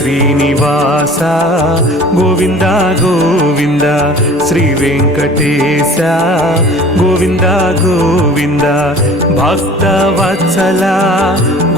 శ్రీనివాస గోవింద గోవింద శ్రీ వెంకటేశ గోవింద గోవింద భక్తవత్సల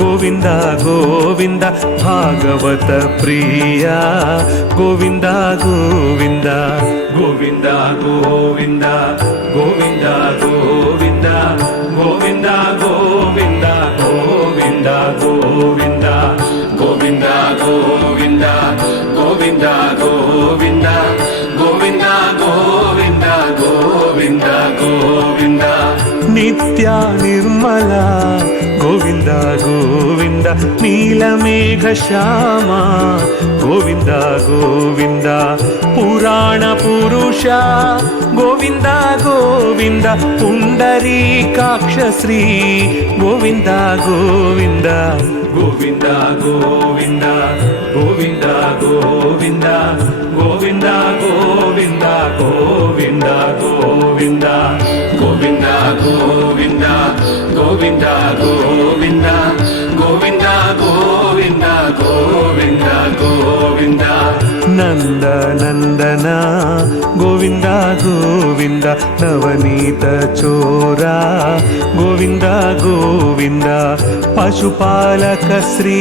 గోవింద గోవింద భాగవత ప్రియ గోవింద గోవింద గోవింద గోవింద గోవింద గోవింద గోవింద గోవింద గోవింద గోవింద గోవింద గోవింద గోవింద గోవింద గోవింద గోవింద గోవింద గోవింద నిత్య నిర్మల గోవింద గోవింద నీలమేఘ శ్యామ గోవింద గోవింద పురాణ పురుష గోవింద గోవింద పుండరీకాక్ష శ్రీ గోవింద గోవింద గోవింద గోవింద గోవింద గోవింద గోవింద గోవింద గోవింద గోవింద గోవింద గోవింద గోవింద గోవింద గోవింద గోవింద గోవింద గోవింద నంద నందన గోవింద గోవింద నవనీత చోరా గోవింద గోవింద పశుపాలక శ్రీ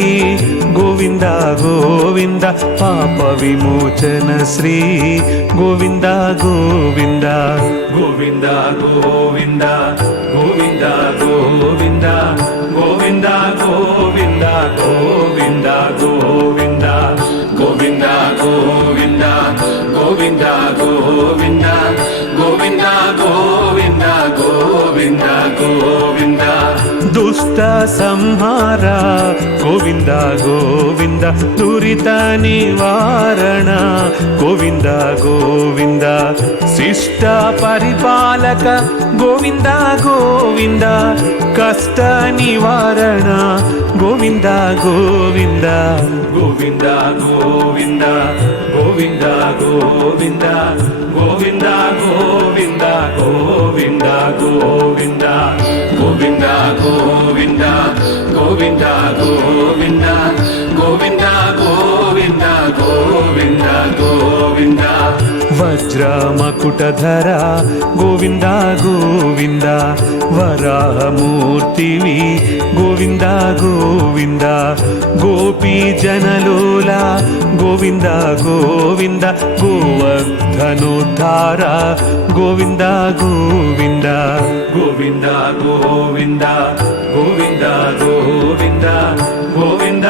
గోవింద గోవింద పాప విమోచన శ్రీ గోవింద గోవింద గోవింద గోవింద గోవింద గోవింద గోవింద గోవింద గోవింద గోవింద గోవింద గోవింద గోవింద గోవింద గోవింద గోవింద గోవింద గోవింద దుష్ట సంహార గోవింద గోవింద దురిత నివారణ గోవింద గోవింద శిష్ట పరిపాలక గోవింద గోవింద కష్ట నివారణ గోవింద గోవింద గోవింద గోవింద గోవింద గోవింద గోవింద గోవింద గోవింద గోవింద గోవింద గోవింద గోవింద గోవింద గోవింద గోవింద గోవింద గోవింద వజ్ర మకుటధర గోవింద గోవింద వరాహమూర్తివి గోవింద గోవింద గోపీ జనలోల గోవింద గోవింద గోవర్ధనోద్ధార గోవింద గోవింద గోవింద గోవింద గోవింద గోవింద గోవింద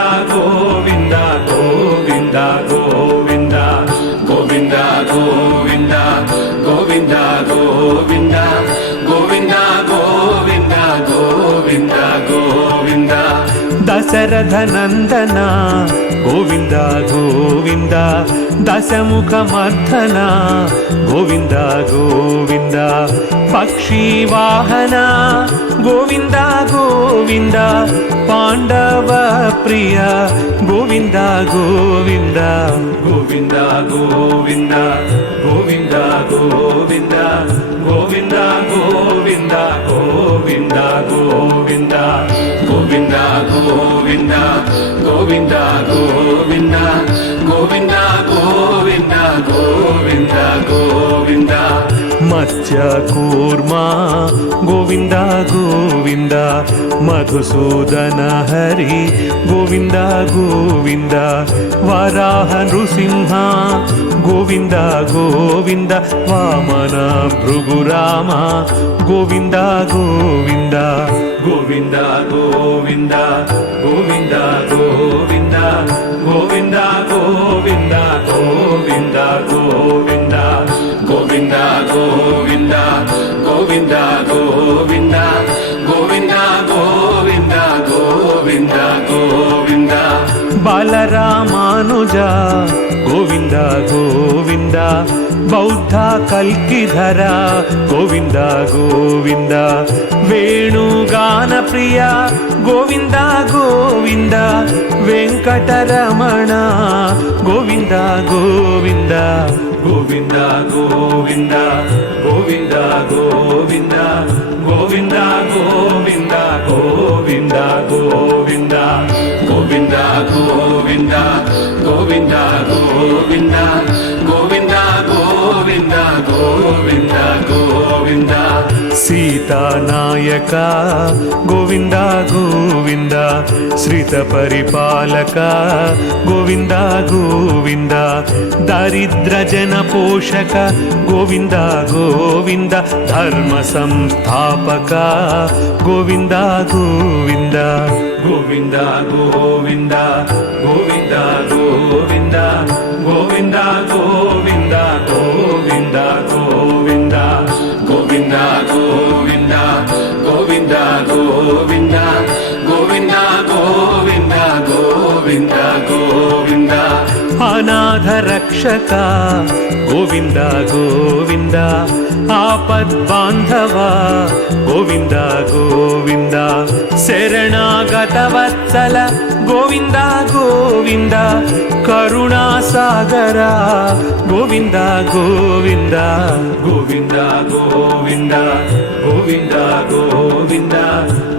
గోవింద గోవింద గోవింద గోవింద గోవింద గోవింద గోవింద గోవింద గోవింద గోవింద గోవింద దశరథ నందన గోవింద గోవింద దశముఖ మర్దన గోవింద గోవింద పక్షి వాహన గోవింద గోవింద పాండవ ప్రియ గోవింద గోవింద గోవింద గోవింద గోవింద గోవింద గోవింద గోవింద గోవింద గోవింద గోవింద గోవింద గోవింద గోవింద గోవింద గోవింద గోవింద గోవింద మత్స్య కూర్మా గోవింద గోవింద మధుసూదన హరి గోవింద గోవింద వరాహ నృసింహ గోవింద గోవింద వామన భృగురామ గోవింద గోవింద గోవింద గోవింద గోవింద గోవింద గోవింద గోవింద గోవింద గోవింద గోవింద గోవింద గోవింద గోవింద గోవింద గోవింద గోవింద గోవింద బాలరామానుజ గోవింద గోవింద బౌద్ధ కల్కిధర గోవింద గోవింద వేణుగాన ప్రియ గోవింద గోవింద వెంకటరమణ గోవింద గోవింద గోవింద గోవింద గోవింద గోవింద గోవింద గోవింద గోవింద గోవింద గోవింద గోవింద గోవింద గోవింద గోవింద గోవింద గోవింద గోవింద గోవింద సీతానాయక గోవింద గోవింద శ్రిత పరిపాలక గోవింద గోవింద దరిద్ర జన పోషక గోవింద గోవింద ధర్మ సంస్థాపక గోవింద గోవింద గోవింద గోవింద గోవింద గోవింద గోవింద గోవింద గోవింద గోవింద గోవింద గోవింద గోవింద గోవింద గోవింద గోవింద గోవింద గోవింద అనాథ రక్షక గోవింద గోవింద ఆపద్బాంధవ గోవింద గోవింద శరణాగత వత్సల గోవింద గోవింద కరుణాసాగర గోవింద గోవింద గోవింద గోవింద గోవింద గోవింద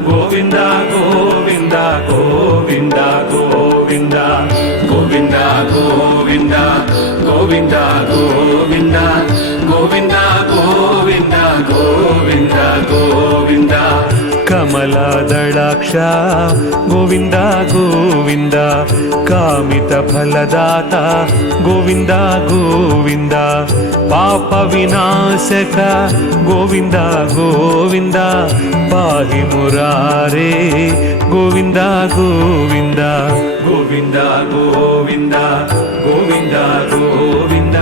గోవింద గోవింద గోవింద గోవింద గోవింద గోవింద గోవింద గోవింద గోవింద గోవింద గోవింద గోవింద కమలదళాక్ష గోవింద గోవింద కామిత ఫలదాత గోవింద గోవింద పాప వినాశక గోవింద గోవింద పాహి మురారే గోవింద గోవింద గోవింద గోవింద గోవింద గోవింద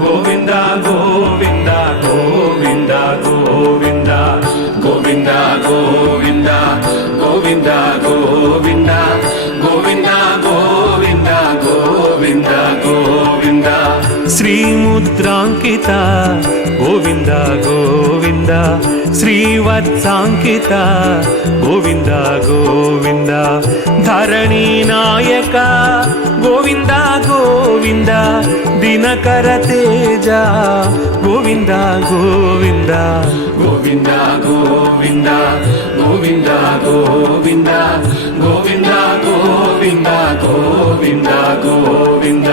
గోవింద గోవింద గోవింద గోవింద గోవింద గోవింద గోవింద గోవింద గోవింద గోవింద గోవింద గోవింద శ్రీముద్రాంకిత గోవింద గోవింద శ్రీవత్సాంకిత గోవింద గోవింద ధరణీ నాయక గోవింద గోవింద దినకర తేజ గోవింద గోవింద గోవింద గోవింద గోవింద గోవింద గోవింద గోవింద గోవింద గోవింద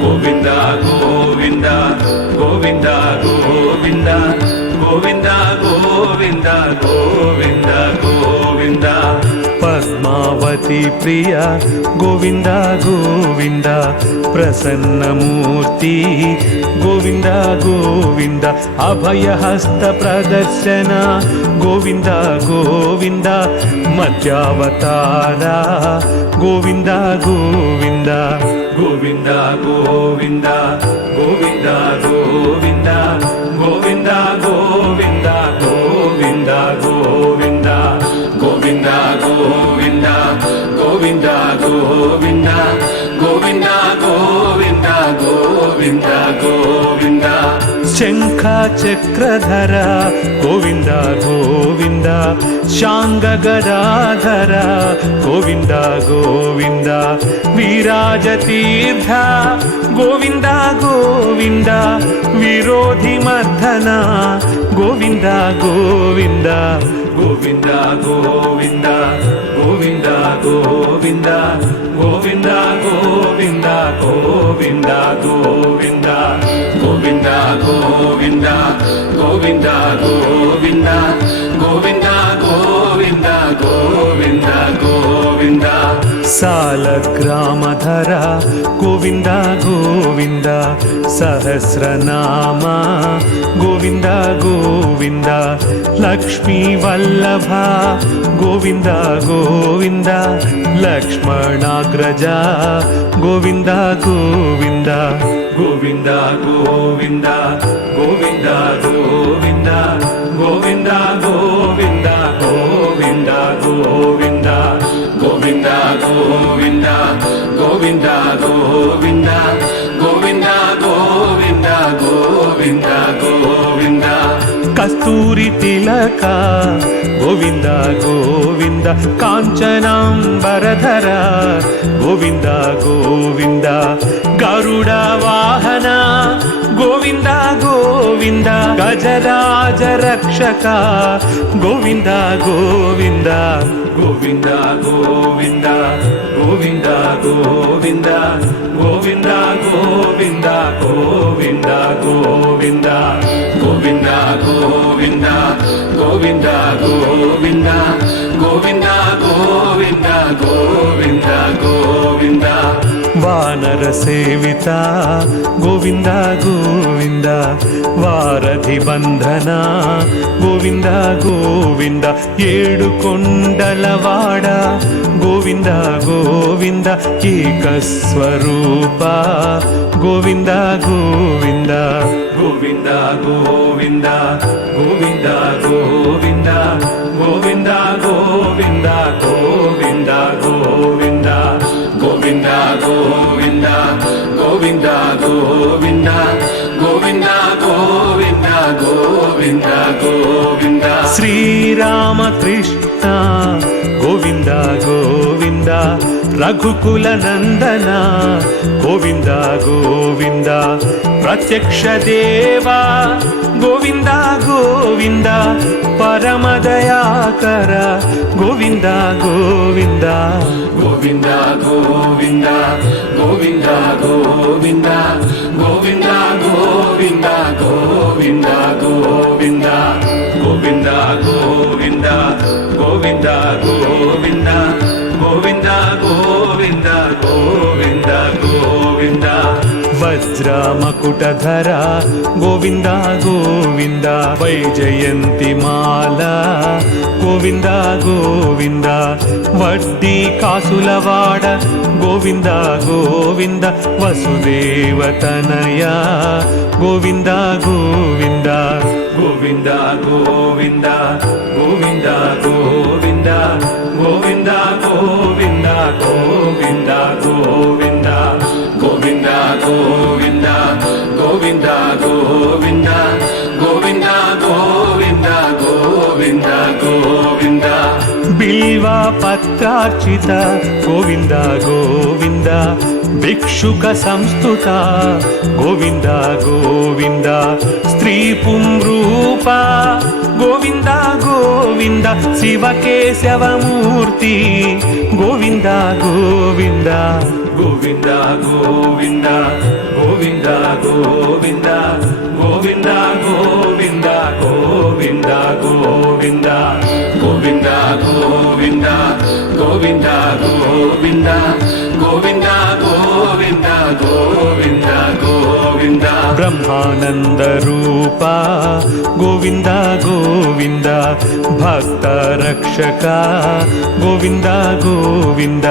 గోవింద గోవింద గోవింద గోవింద గోవింద గోవింద గోవింద గోవింద పద్మావతి ప్రియ గోవింద గోవింద ప్రసన్నమూర్తి గోవింద గోవింద అభయహస్త ప్రదర్శన గోవింద గోవింద మధ్యావతార గోవింద గోవింద గోవింద గోవింద గోవింద గోవింద గోవింద గోవింద గోవింద గోవింద గోవింద గోవింద గోవింద గోవింద గోవింద గోవింద గోవింద గోవింద శంఖ చక్రధర గోవింద గోవింద శాంగ గదాధర గోవింద గోవింద విరాజ తీర్థ గోవింద గోవింద విరోధి మర్దన గోవింద గోవింద గోవింద గోవింద గోవింద గోవింద గోవింద గోవింద గోవింద గోవింద గోవింద గోవింద గోవింద గోవింద గోవింద గోవింద గోవింద గోవింద సాలగ్రామధర గోవింద గోవింద సహస్రనామ గోవింద గోవింద లక్ష్మీ వల్లభ గోవింద గోవింద లక్ష్మణాగ్రజ గోవింద గోవింద గోవింద గోవింద గోవింద గోవింద గోవింద గోవింద గోవింద గోవింద గోవింద గోవింద గోవింద గోవింద గోవింద గోవింద గోవింద గోవింద కస్తూరి తిలక గోవింద గోవింద కాంచనాంబరధర గోవింద గోవింద గరుడ వాహన గోవింద గోవింద ಗಜರಾಜ ರಕ್ಷಕ ಗೋವಿಂದ ಗೋವಿಂದ ಗೋವಿಂದ ಗೋವಿಂದ ಗೋವಿಂದ ಗೋವಿಂದ ಗೋವಿಂದ ಗೋವಿಂದ ಗೋವಿಂದ ಗೋವಿಂದ ಗೋವಿಂದ ಗೋವಿಂದ ಗೋವಿಂದ ಗೋವಿಂದ ಗೋವಿಂದ ಗೋವಿಂದ ಗೋವಿಂದ ಗೋವಿಂದ ವಾನರ ಸೇವಿತ ಗೋವಿಂದ ಗೋವಿಂದ ವಾರಧಿ ಬಂಧನ ಗೋವಿಂದ ಗೋವಿಂದ ಏಳು ಕೊಂಡಲವಾಡ ಗೋವಿಂದ ಗೋವಿಂದ ಏಕಸ್ವರೂಪ ಗೋವಿಂದ ಗೋವಿಂದ ಗೋವಿಂದ ಗೋವಿಂದ ಗೋವಿಂದ ಗೋವಿಂದ ಗೋವಿಂದ ಗೋವಿಂದ ಗೋವಿಂದ ಗೋವಿಂದ ಗೋವಿಂದ ಗೋವಿಂದ ಗೋವಿಂದ ಗೋವಿಂದ ಗೋವಿಂದ ಗೋವಿಂದ ಗೋವಿಂದ ಗೋವಿಂದ ಶ್ರೀರಾಮ ಕೃಷ್ಣ ಗೋವಿಂದ ಗೋವಿಂದ ರಘುಕುಲ ನಂದನ ಗೋವಿಂದ ಗೋವಿಂದ ಪ್ರತ್ಯಕ್ಷ ದೇವ ಗೋವಿಂದ ಗೋವಿಂದ ಪರಮದಯಾಕರ ಗೋವಿಂದ ಗೋವಿಂದ ಗೋವಿಂದ ಗೋವಿಂದ ಗೋವಿಂದ ಗೋವಿಂದ ಗೋವಿಂದ ಗೋವಿಂದ ಗೋವಿಂದ ಗೋವಿಂದ ಗೋವಿಂದ ಗೋವಿಂದ ಗೋವಿಂದ ಗೋವಿಂದ ಗೋವಿಂದ ಗೋವಿಂದ ಗೋವಿಂದ ಗೋವಿಂದ ವಜ್ರ ಮಕುಟಧರ ಗೋವಿಂದ ಗೋವಿಂದ ವೈಜಯಂತಿ ಮಾಲಾ ಗೋವಿಂದ ಗೋವಿಂದ ವಡ್ಡಿ ಕಾಸುಲವಾಡ ಗೋವಿಂದ ಗೋವಿಂದ ವಸುದೇವ ತನಯ ಗೋವಿಂದ ಗೋವಿಂದ ಗೋವಿಂದ ಗೋವಿಂದ ಗೋವಿಂದ ಗೋವಿಂದ ಗೋವಿಂದ ಗೋವಿಂದ ಗೋವಿಂದ ಗೋವಿಂದ ಗೋವಿಂದ ಗೋವಿಂದ ಗೋವಿಂದ ಗೋವಿಂದ ಗೋವಿಂದ ಗೋವಿಂದ ಗೋವಿಂದ ಗೋವಿಂದ ಬಿಲ್ವ ಪತ್ರಾರ್ಚಿತ ಗೋವಿಂದ ಗೋವಿಂದ ಭಿಕ್ಷುಕ ಸಂಸ್ತುತ ಗೋವಿಂದ ಗೋವಿಂದ ಸ್ತ್ರೀ ಪುಂರೂಪ ಗೋವಿಂದ ಗೋವಿಂದ ಶಿವಕೇಶವ ಮೂರ್ತಿ ಗೋವಿಂದ ಗೋವಿಂದ ಗೋವಿಂದ ಗೋವಿಂದ ಗೋವಿಂದ ಗೋವಿಂದ ಗೋವಿಂದ ಗೋವಿಂದ ಗೋವಿಂದ ಗೋವಿಂದ ಗೋವಿಂದ ಗೋವಿಂದ ಗೋವಿಂದ ಗೋವಿಂದ ಗೋವಿಂದ ಗೋವಿಂದ ಗೋವಿಂದ ಗೋವಿಂದ ಬ್ರಹ್ಮಾನಂದ ರೂಪ ಗೋವಿಂದ ಗೋವಿಂದ ಭಕ್ತ ರಕ್ಷಕ ಗೋವಿಂದ ಗೋವಿಂದ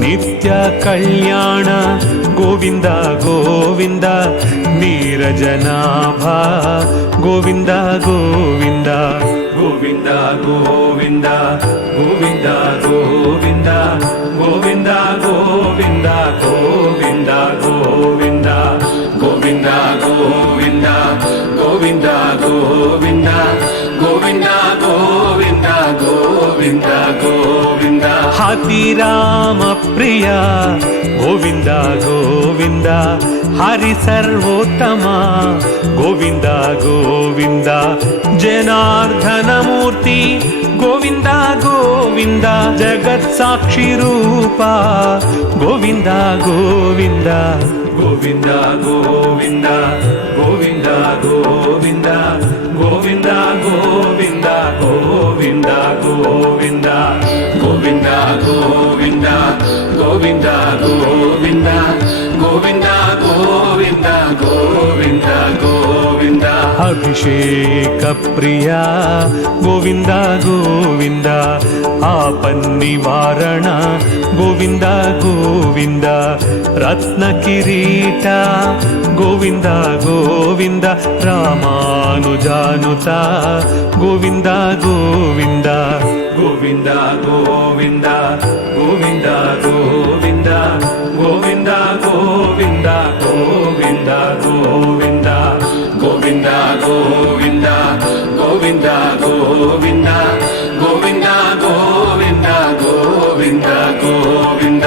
ನಿತ್ಯ ಕಲ್ಯಾಣ ಗೋವಿಂದ ಗೋವಿಂದ ನೀರಜನಾಭ ಗೋವಿಂದ ಗೋವಿಂದ ಗೋವಿಂದ ಗೋವಿಂದ ಗೋವಿಂದ ಗೋವಿಂದ ಗೋವಿಂದ ಗೋವಿಂದ ಗೋವಿಂದ ಗೋವಿಂದ ಗೋವಿಂದ ಗೋವಿಂದ ಗೋವಿಂದ ಗೋವಿಂದ ಗೋವಿಂದ ಗೋವಿಂದ ಗೋವಿಂದ ಗೋವಿಂದ ಹತಿರಾಮ ಪ್ರಿಯ ಗೋವಿಂದ ಗೋವಿಂದ ಹರಿ ಸರ್ವೋತ್ತಮ ಗೋವಿಂದ ಗೋವಿಂದ ಜನಾರ್ದನ ಮೂರ್ತಿ ಗೋವಿಂದ ಗೋವಿಂದ ಜಗತ್ ಸಾಕ್ಷಿ ರೂಪ ಗೋವಿಂದ ಗೋವಿಂದ ಗೋವಿಂದ ಗೋವಿಂದ ಗೋವಿಂದ ಗೋವಿಂದ ಗೋವಿಂದ ಗೋವಿಂದ ಗೋವಿಂದ ಗೋವಿಂದ ಗೋವಿಂದ ಗೋವಿಂದ ಗೋವಿಂದ ಗೋವಿಂದ ಗೋವಿಂದ ಗೋವಿಂದ ಗೋವಿಂದ ಗೋವಿಂದ ಅಭಿಷೇಕ ಪ್ರಿಯ ಗೋವಿಂದ ಗೋವಿಂದ ಆಪನ್ನಿವಾರಣ ಗೋವಿಂದ ಗೋವಿಂದ ರತ್ನ ಕಿರೀಟ ಗೋವಿಂದ ಗೋವಿಂದ ರಾಮಾನುಜಾನುತ ಗೋವಿಂದ ಗೋವಿಂದ ಗೋವಿಂದ ಗೋವಿಂದ ಗೋವಿಂದ ಗೋವಿಂದ ಗೋವಿಂದ ಗೋವಿಂದ ಗೋವಿಂದ ಗೋವಿಂದ ಗೋವಿಂದ ಗೋವಿಂದ ಗೋವಿಂದ ಗೋವಿಂದ ಗೋವಿಂದ ಗೋವಿಂದ ಗೋವಿಂದ ಗೋವಿಂದ